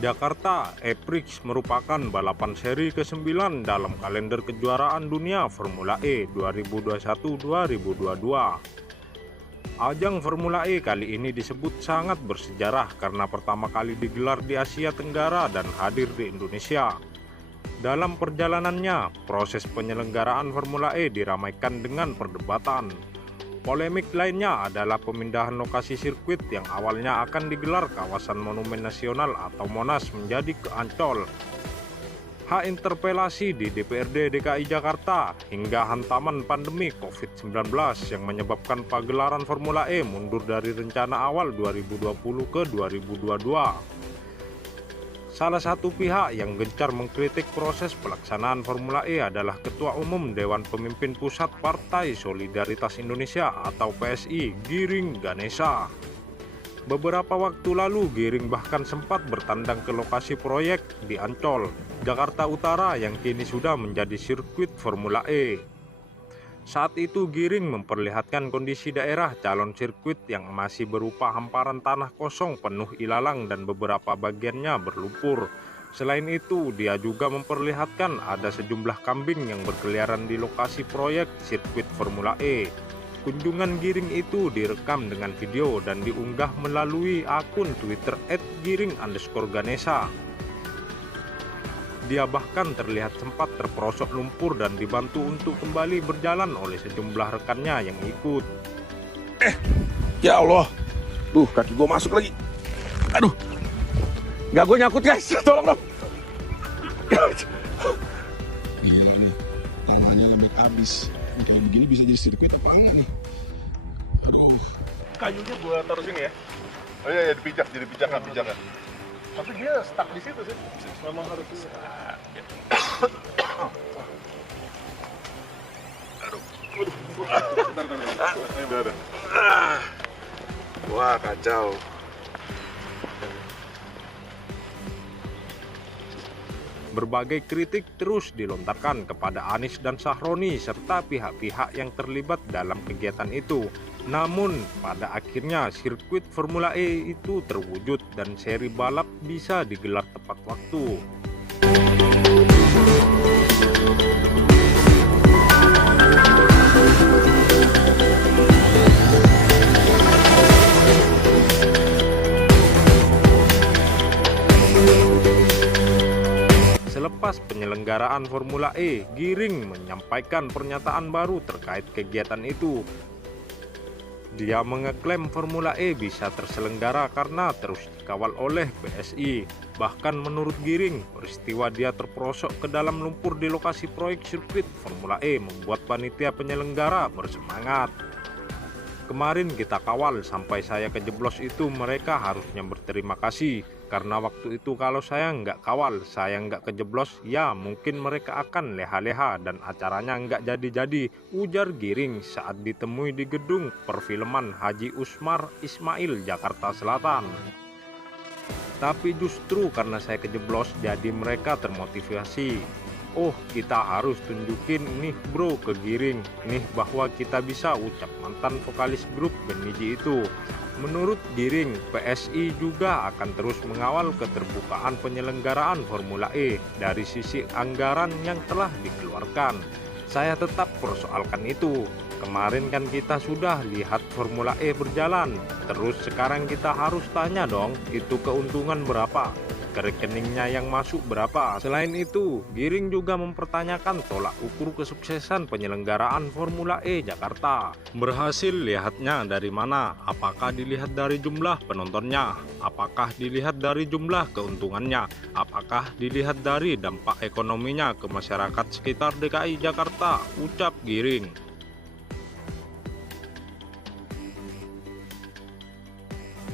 Jakarta E-Prix merupakan balapan seri ke-9 dalam kalender kejuaraan dunia Formula E 2021-2022. Ajang Formula E kali ini disebut sangat bersejarah karena pertama kali digelar di Asia Tenggara dan hadir di Indonesia. Dalam perjalanannya, proses penyelenggaraan Formula E diramaikan dengan perdebatan. Polemik lainnya adalah pemindahan lokasi sirkuit yang awalnya akan digelar kawasan Monumen Nasional atau Monas menjadi ke Ancol. Hak interpelasi di DPRD DKI Jakarta hingga hantaman pandemi COVID-19 yang menyebabkan pagelaran Formula E mundur dari rencana awal 2020 ke 2022. Salah satu pihak yang gencar mengkritik proses pelaksanaan Formula E adalah Ketua Umum Dewan Pemimpin Pusat Partai Solidaritas Indonesia atau PSI, Giring Ganesha. Beberapa waktu lalu Giring bahkan sempat bertandang ke lokasi proyek di Ancol, Jakarta Utara yang kini sudah menjadi sirkuit Formula E. Saat itu Giring memperlihatkan kondisi daerah calon sirkuit yang masih berupa hamparan tanah kosong penuh ilalang dan beberapa bagiannya berlumpur. Selain itu, dia juga memperlihatkan ada sejumlah kambing yang berkeliaran di lokasi proyek sirkuit Formula E. Kunjungan Giring itu direkam dengan video dan diunggah melalui akun Twitter @giring_ganesha. Dia bahkan terlihat sempat terperosok lumpur dan dibantu untuk kembali berjalan oleh sejumlah rekannya yang ikut. Ya Allah, kaki gue masuk lagi. Aduh, nggak, gue nyangkut guys, tolong dong. Gila nih, tangannya lembek abis. Kayak begini bisa jadi sirkuit apa enggak nih? Aduh. Kayunya gue taruh sini ya. Oh iya, dipijak, jadi pijakan. Tapi dia stuck di situ sih. Memang harus. Aduh. Wah, kacau. Berbagai kritik terus dilontarkan kepada Anies dan Sahroni serta pihak-pihak yang terlibat dalam kegiatan itu. Namun, pada akhirnya sirkuit Formula E itu terwujud dan seri balap bisa digelar tepat waktu. Selepas penyelenggaraan Formula E, Giring menyampaikan pernyataan baru terkait kegiatan itu. Dia mengeklaim Formula E bisa terselenggara karena terus dikawal oleh PSI. Bahkan menurut Giring, peristiwa dia terperosok ke dalam lumpur di lokasi proyek sirkuit Formula E membuat panitia penyelenggara bersemangat. Kemarin kita kawal sampai saya kejeblos itu mereka harusnya berterima kasih. Karena waktu itu kalau saya nggak kawal, saya nggak kejeblos, ya mungkin mereka akan leha-leha dan acaranya nggak jadi-jadi, ujar Giring saat ditemui di gedung perfilman Haji Usmar Ismail, Jakarta Selatan. Tapi justru karena saya kejeblos, jadi mereka termotivasi. Oh, kita harus tunjukin nih bro ke Giring nih bahwa kita bisa, ucap mantan vokalis grup Beniji itu. Menurut Giring, PSI juga akan terus mengawal keterbukaan penyelenggaraan Formula E dari sisi anggaran yang telah dikeluarkan. Saya tetap persoalkan itu. Kemarin kan kita sudah lihat Formula E berjalan, terus sekarang kita harus tanya dong, itu keuntungan berapa? Ke rekeningnya yang masuk berapa? Selain itu, Giring juga mempertanyakan tolak ukur kesuksesan penyelenggaraan Formula E Jakarta. Berhasil lihatnya dari mana? Apakah dilihat dari jumlah penontonnya? Apakah dilihat dari jumlah keuntungannya? Apakah dilihat dari dampak ekonominya ke masyarakat sekitar DKI Jakarta? Ucap Giring.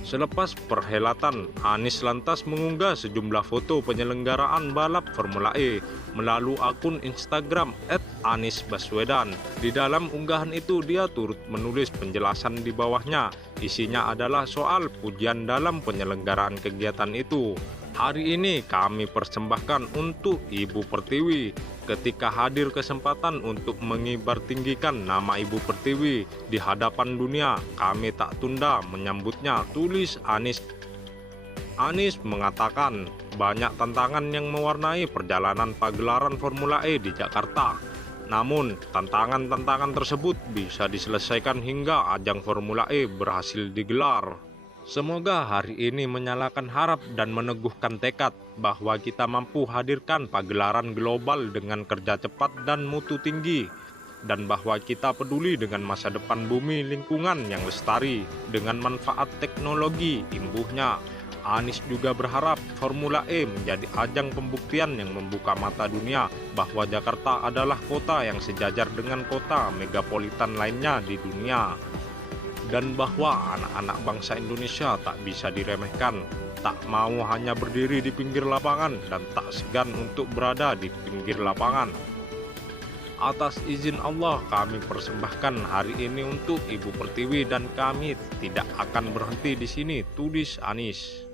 Selepas perhelatan, Anies lantas mengunggah sejumlah foto penyelenggaraan balap Formula E melalui akun Instagram @anisbaswedan. Di dalam unggahan itu dia turut menulis penjelasan di bawahnya. Isinya adalah soal pujian dalam penyelenggaraan kegiatan itu. Hari ini kami persembahkan untuk Ibu Pertiwi. Ketika hadir kesempatan untuk mengibartinggikan nama Ibu Pertiwi di hadapan dunia, kami tak tunda menyambutnya, tulis Anies. Anies mengatakan banyak tantangan yang mewarnai perjalanan pagelaran Formula E di Jakarta. Namun, tantangan-tantangan tersebut bisa diselesaikan hingga ajang Formula E berhasil digelar. Semoga hari ini menyalakan harap dan meneguhkan tekad bahwa kita mampu hadirkan pagelaran global dengan kerja cepat dan mutu tinggi, dan bahwa kita peduli dengan masa depan bumi lingkungan yang lestari dengan manfaat teknologi imbuhnya. Anies juga berharap Formula E menjadi ajang pembuktian yang membuka mata dunia bahwa Jakarta adalah kota yang sejajar dengan kota megapolitan lainnya di dunia, dan bahwa anak-anak bangsa Indonesia tak bisa diremehkan, tak mau hanya berdiri di pinggir lapangan dan tak segan untuk berada di pinggir lapangan. Atas izin Allah kami persembahkan hari ini untuk Ibu Pertiwi dan kami tidak akan berhenti di sini, tulis Anies.